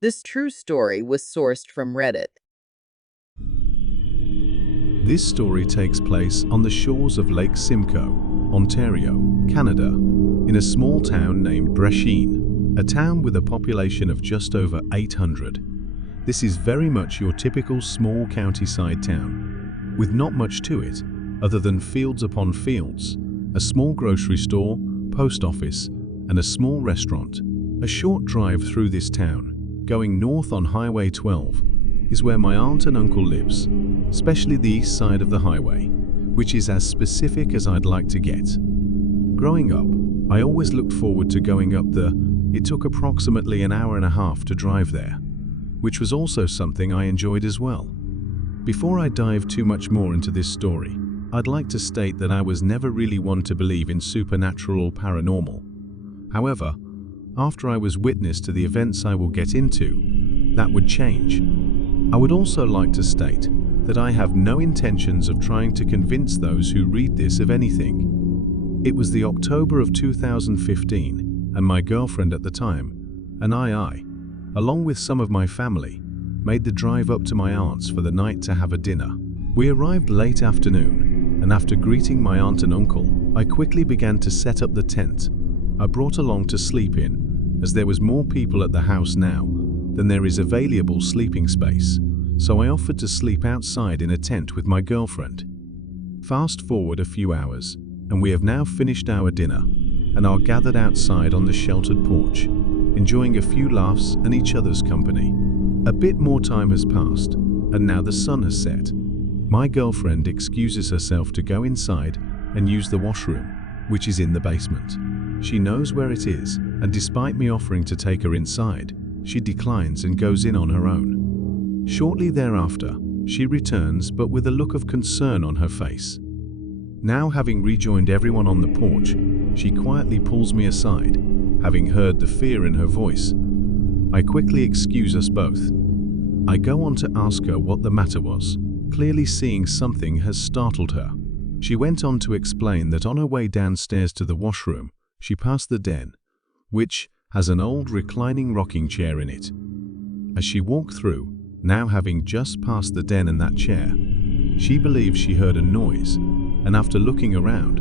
This true story was sourced from Reddit. This story takes place on the shores of Lake Simcoe, Ontario, Canada, in a small town named Brechin, a town with a population of just over 800. This is very much your typical small countryside town, with not much to it other than fields upon fields, a small grocery store, post office, and a small restaurant. A short drive through this town, going north on Highway 12, is where my aunt and uncle lives, especially the east side of the highway, which is as specific as I'd like to get. Growing up, I always looked forward to going up it took approximately an hour and a half to drive there, which was also something I enjoyed as well. Before I dive too much more into this story, I'd like to state that I was never really one to believe in supernatural or paranormal. However, after I was witness to the events I will get into, that would change. I would also like to state that I have no intentions of trying to convince those who read this of anything. It was the October of 2015, and my girlfriend at the time, and I, along with some of my family, made the drive up to my aunt's for the night to have a dinner. We arrived late afternoon, and after greeting my aunt and uncle, I quickly began to set up the tent I brought along to sleep in, as there was more people at the house now than there is available sleeping space, so I offered to sleep outside in a tent with my girlfriend. Fast forward a few hours, and we have now finished our dinner and are gathered outside on the sheltered porch, enjoying a few laughs and each other's company. A bit more time has passed, and now the sun has set. My girlfriend excuses herself to go inside and use the washroom, which is in the basement. She knows where it is, and despite me offering to take her inside, she declines and goes in on her own. Shortly thereafter, she returns, but with a look of concern on her face. Now, having rejoined everyone on the porch, she quietly pulls me aside, having heard the fear in her voice. I quickly excuse us both. I go on to ask her what the matter was, clearly seeing something has startled her. She went on to explain that on her way downstairs to the washroom, she passed the den, which has an old reclining rocking chair in it. As she walked through, now having just passed the den and that chair, she believes she heard a noise, and after looking around,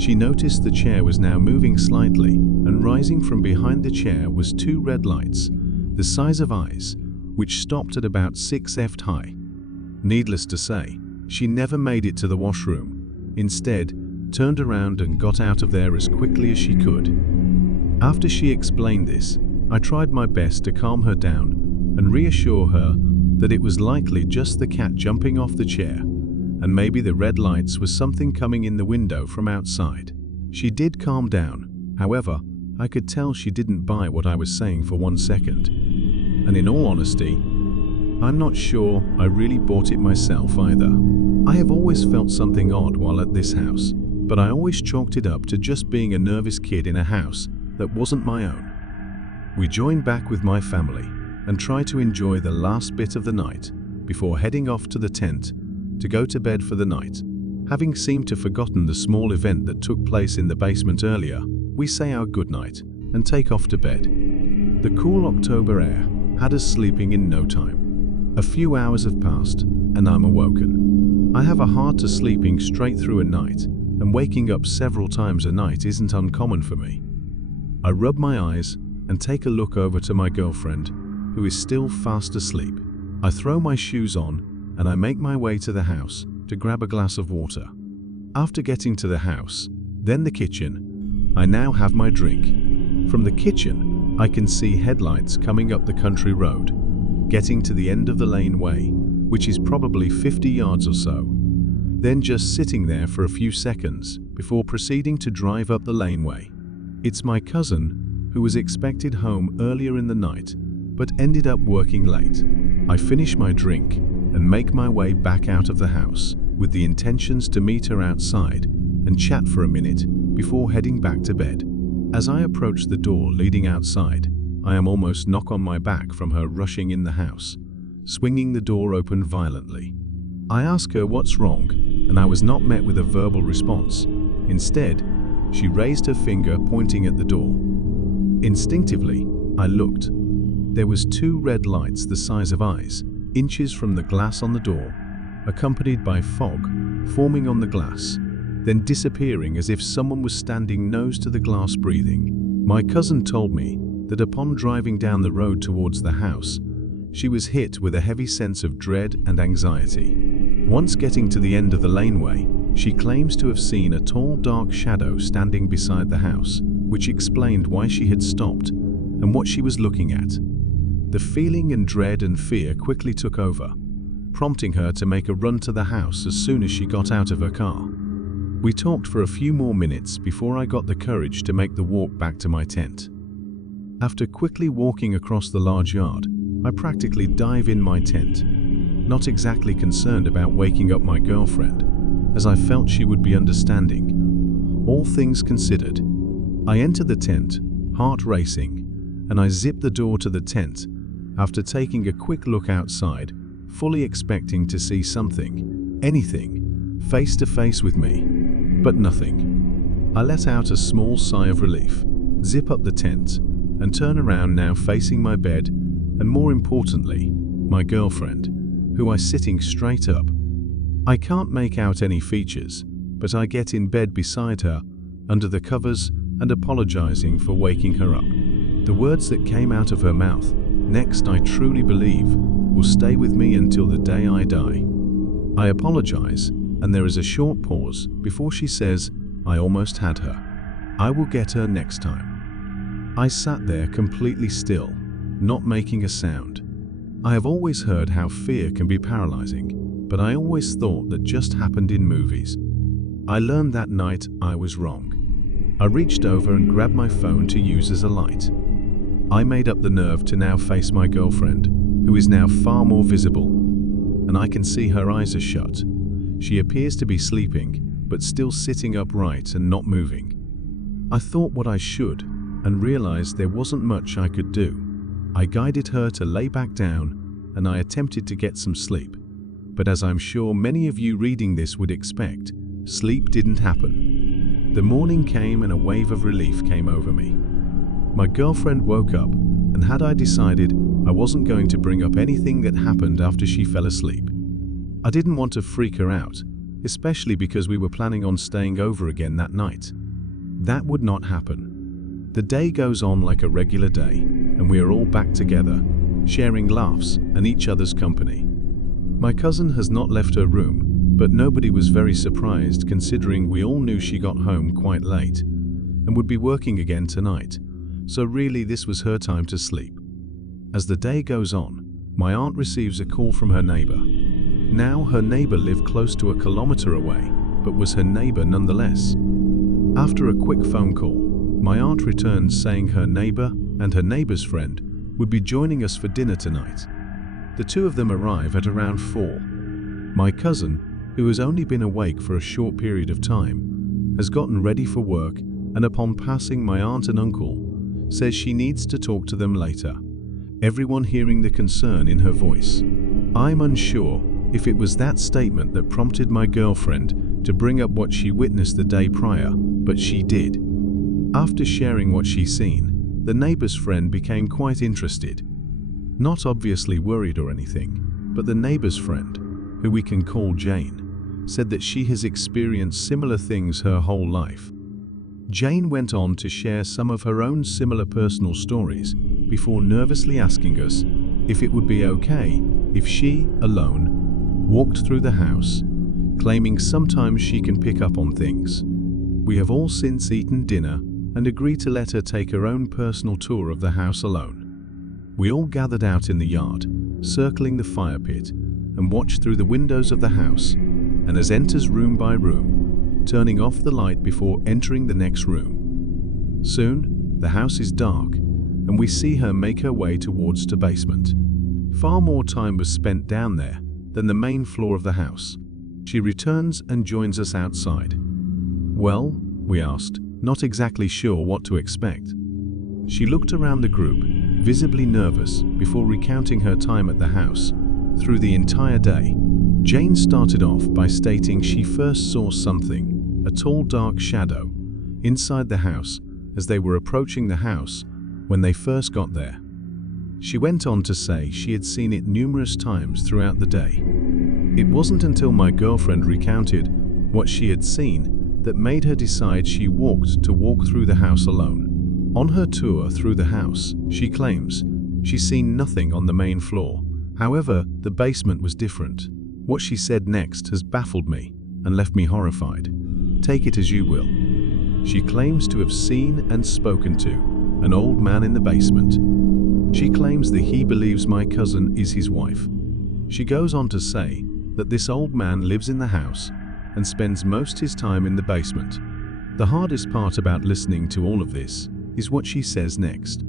she noticed the chair was now moving slightly, and rising from behind the chair was two red lights, the size of eyes, which stopped at about 6 feet high. Needless to say, she never made it to the washroom, instead turned around and got out of there as quickly as she could. After she explained this, I tried my best to calm her down and reassure her that it was likely just the cat jumping off the chair, and maybe the red lights was something coming in the window from outside. She did calm down, however, I could tell she didn't buy what I was saying for 1 second. And in all honesty, I'm not sure I really bought it myself either. I have always felt something odd while at this house, but I always chalked it up to just being a nervous kid in a house that wasn't my own. We joined back with my family and tried to enjoy the last bit of the night before heading off to the tent to go to bed for the night. Having seemed to have forgotten the small event that took place in the basement earlier, we say our goodnight and take off to bed. The cool October air had us sleeping in no time. A few hours have passed and I'm awoken. I have a hard time sleeping straight through a night, and waking up several times a night isn't uncommon for me. I rub my eyes and take a look over to my girlfriend, who is still fast asleep. I throw my shoes on and I make my way to the house to grab a glass of water. After getting to the house, then the kitchen, I now have my drink. From the kitchen, I can see headlights coming up the country road, getting to the end of the laneway, which is probably 50 yards or so. Then just sitting there for a few seconds before proceeding to drive up the laneway. It's my cousin, who was expected home earlier in the night, but ended up working late. I finish my drink and make my way back out of the house with the intentions to meet her outside and chat for a minute before heading back to bed. As I approach the door leading outside, I am almost knocked on my back from her rushing in the house, swinging the door open violently. I ask her what's wrong, and I was not met with a verbal response. Instead, she raised her finger pointing at the door. Instinctively, I looked. There was 2 red lights the size of eyes, inches from the glass on the door, accompanied by fog forming on the glass, then disappearing as if someone was standing nose to the glass breathing. My cousin told me that upon driving down the road towards the house, she was hit with a heavy sense of dread and anxiety. Once getting to the end of the laneway, she claims to have seen a tall dark shadow standing beside the house, which explained why she had stopped and what she was looking at. The feeling and dread and fear quickly took over, prompting her to make a run to the house as soon as she got out of her car. We talked for a few more minutes before I got the courage to make the walk back to my tent. After quickly walking across the large yard, I practically dive in my tent, not exactly concerned about waking up my girlfriend, as I felt she would be understanding. All things considered, I enter the tent, heart racing, and I zip the door to the tent after taking a quick look outside, fully expecting to see something, anything, face to face with me, but nothing. I let out a small sigh of relief, zip up the tent, and turn around now facing my bed, and more importantly, my girlfriend, who is sitting straight up. I can't make out any features, but I get in bed beside her, under the covers, and apologizing for waking her up. The words that came out of her mouth, next I truly believe, will stay with me until the day I die. I apologize, and there is a short pause before she says, "I almost had her. I will get her next time." I sat there completely still, not making a sound. I have always heard how fear can be paralyzing, but I always thought that just happened in movies. I learned that night I was wrong. I reached over and grabbed my phone to use as a light. I made up the nerve to now face my girlfriend, who is now far more visible, and I can see her eyes are shut. She appears to be sleeping, but still sitting upright and not moving. I thought what I should, and realized there wasn't much I could do. I guided her to lay back down, and I attempted to get some sleep. But as I'm sure many of you reading this would expect, sleep didn't happen. The morning came and a wave of relief came over me. My girlfriend woke up, and had I decided, I wasn't going to bring up anything that happened after she fell asleep. I didn't want to freak her out, especially because we were planning on staying over again that night. That would not happen. The day goes on like a regular day, and we are all back together, sharing laughs and each other's company. My cousin has not left her room, but nobody was very surprised considering we all knew she got home quite late and would be working again tonight, so really this was her time to sleep. As the day goes on, my aunt receives a call from her neighbor. Now her neighbor lived close to 1 kilometer away, but was her neighbor nonetheless. After a quick phone call, my aunt returned saying her neighbor and her neighbor's friend would be joining us for dinner tonight. The 2 of them arrive at around 4. My cousin, who has only been awake for a short period of time, has gotten ready for work, and upon passing my aunt and uncle, says she needs to talk to them later, everyone hearing the concern in her voice. I'm unsure if it was that statement that prompted my girlfriend to bring up what she witnessed the day prior, but she did. After sharing what she's seen, the neighbor's friend became quite interested. Not obviously worried or anything, but the neighbor's friend, who we can call Jane, said that she has experienced similar things her whole life. Jane went on to share some of her own similar personal stories before nervously asking us if it would be okay if she, alone, walked through the house, claiming sometimes she can pick up on things. We have all since eaten dinner and agreed to let her take her own personal tour of the house alone. We all gathered out in the yard, circling the fire pit, and watched through the windows of the house, and as enters room by room, turning off the light before entering the next room. Soon, the house is dark, and we see her make her way towards the basement. Far more time was spent down there than the main floor of the house. She returns and joins us outside. "Well," we asked, not exactly sure what to expect. She looked around the group, visibly nervous, before recounting her time at the house. Through the entire day, Jane started off by stating she first saw something, a tall dark shadow, inside the house as they were approaching the house when they first got there. She went on to say she had seen it numerous times throughout the day. It wasn't until my girlfriend recounted what she had seen that made her decide she walked through the house alone. On her tour through the house, she claims she's seen nothing on the main floor. However, the basement was different. What she said next has baffled me and left me horrified. Take it as you will. She claims to have seen and spoken to an old man in the basement. She claims that he believes my cousin is his wife. She goes on to say that this old man lives in the house and spends most his time in the basement. The hardest part about listening to all of this is what she says next.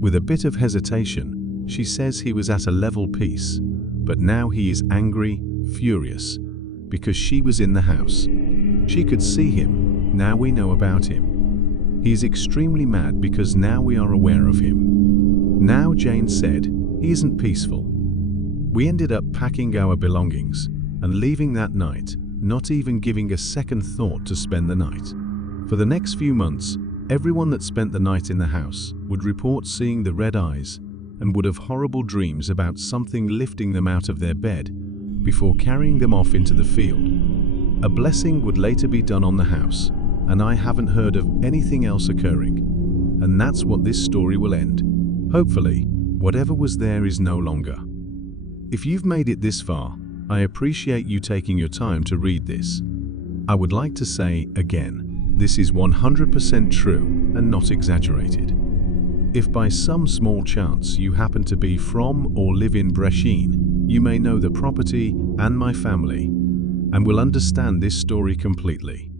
With a bit of hesitation, she says he was at a level peace, but now he is angry, furious, because she was in the house. She could see him, now we know about him. He is extremely mad because now we are aware of him. Now, Jane said, he isn't peaceful. We ended up packing our belongings and leaving that night, not even giving a second thought to spend the night. For the next few months, everyone that spent the night in the house would report seeing the red eyes and would have horrible dreams about something lifting them out of their bed before carrying them off into the field. A blessing would later be done on the house, and I haven't heard of anything else occurring. And that's what this story will end. Hopefully, whatever was there is no longer. If you've made it this far, I appreciate you taking your time to read this. I would like to say again, this is 100% true and not exaggerated. If by some small chance you happen to be from or live in Brechin, you may know the property and my family, and will understand this story completely.